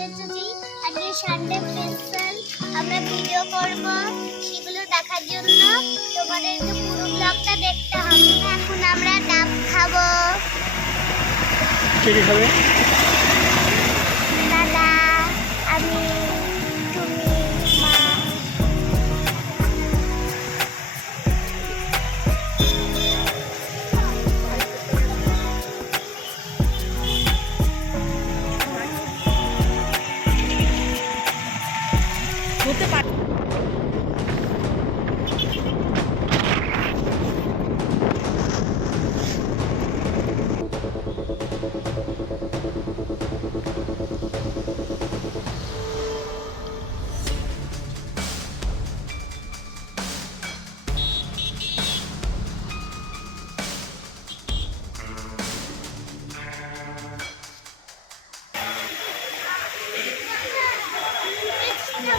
এসেছি আজকে Sunday special আমরা ভিডিও করব সেগুলো দেখার জন্য তোমাদেরকে পুরো ব্লগটা দেখতে হবে। এখন আমরা ডাব খাবো। কে কে খাবে? দাদা, আমি, তুমি, মা। হতে পারে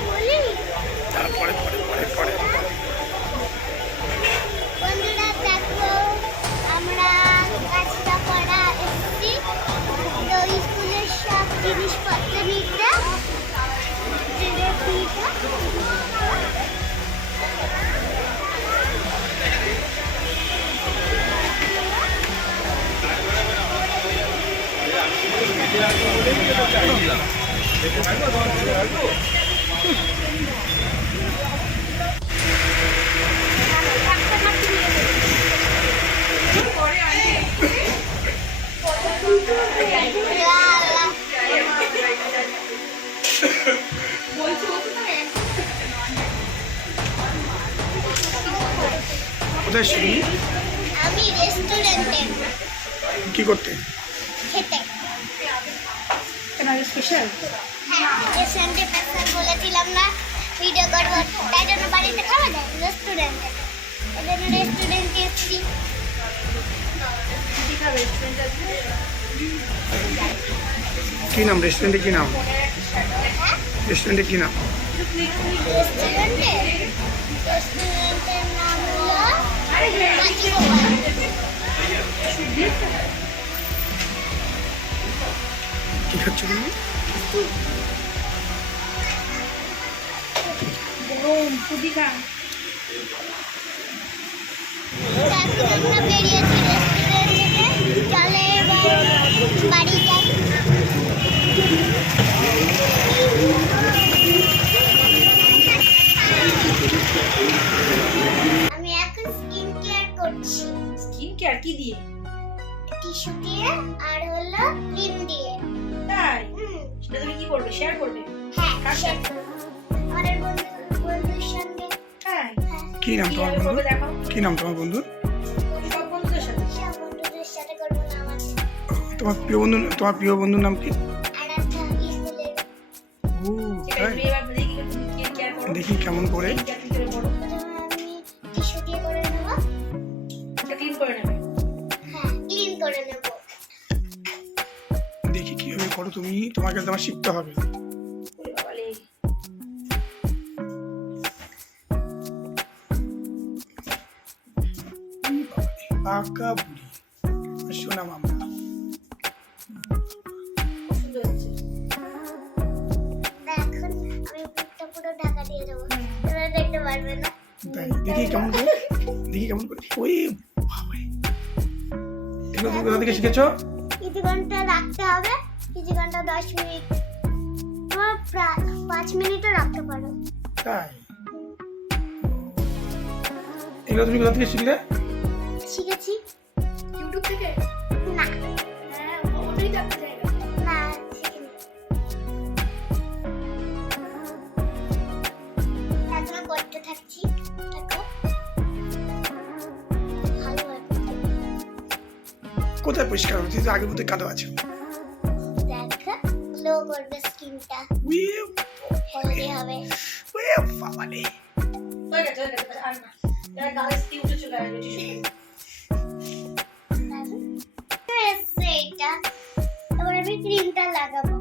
বলি পরে পরে পরে পরে বন্ধুরা দেখো আমরা কাজটা করা এসেছি তো স্কুলের সব জিনিসপত্র নিতে কোথায় শুনি? আমি রেস্টুরেন্টে কি করতে? খেতে। স্পেশাল হ্যাঁ, রেস্টুরেন্টে স্পেশাল বলেছিলাম না ভিডিও করবো, তাই জন্য বাড়িতে খাওয়া যায় রেস্টুরেন্টে, এই জন্য রেস্টুরেন্টে এসেছি। কি নাম রেস্টুরেন্টে? কি নাম রেস্টুরেন্টে? কি নাম? রেস্টুরেন্টের নাম হলো মাছি গোপাল। কি খাচ্ছ তুমি? এখন আমরা বেরিয়েছি রেস্টুরেন্ট থেকে, চলে এবার বাড়ি যাই। আমি এখন স্কিন কেয়ার করছি, স্কিন কেয়ার কি দিয়ে? টিস্যু দিয়ে আর হলো ক্রিম দিয়ে। তাই সেটা তুমি কি করবে? শেয়ার করবে? হ্যাঁ, কার সাথে? আমাদের বন্ধুর সঙ্গে। তাই হ্যাঁ, কি নাম তোমার শেয়ার করবে, বন্ধু? দেখো কি নাম তোমার বন্ধুর? সব বন্ধুদের সাথে। সব বন্ধুদের সাথে করবো না আমাদের। তোমার প্রিয় বন্ধুর নাম কি? আর একটা স্কুলের ও ঠিক তাই? আছে, তুমি এবার দেখি তুমি স্কিন কেয়ার করো। দেখি কেমন করে। স্কিন কেয়ার কি করে করো? প্রথমে আমি টিস্যু দিয়ে করে নেবো। এটা ক্লিন করে নেবে। হ্যাঁ, ক্লিন করে নেবো। দেখি কিভাবে করো তুমি, তোমাকে তোমার শিখতে হবে। ওরে বাবালে। পাকা বুড়ি শোনাম আমরা। খুব সুন্দর হচ্ছে। এখন আমি মুখটা পুরো ঢাকা দিয়ে দেবো, তোমরা দেখতে পারবে না। তাই দেখি কেমন করে, দেখি কেমন করে। ওই বাবারে, এগুলো তুমি কোথা থেকে শিখেছো? কিছু ঘন্টা রাখতে হবে, কিছু ঘন্টা 10 মিনিট, তোমার প্রায় 5 মিনিটও রাখতে পারো। তাই এগুলো তুমি কোথা থেকে শিখলে? শিখেছি ইউটিউব থেকে? না, হ্যাঁ, ওটাই থাকতে জায়গা। না শিখিনি। এখন করতে থাকছি, দেখো ভালো হয়। কোথায় পরিষ্কার হচ্ছে? আগের মধ্যে কাদা আছে। দেখো গ্লো করবে স্কিনটা, উই হেলদি হবে। উই বাবারে, হয়ে গেছে, আর না। এবার গালে স্কিন উঠে চলে আসবে টিস্যু। এটা এবার আমি ক্রিমটা লাগাবো।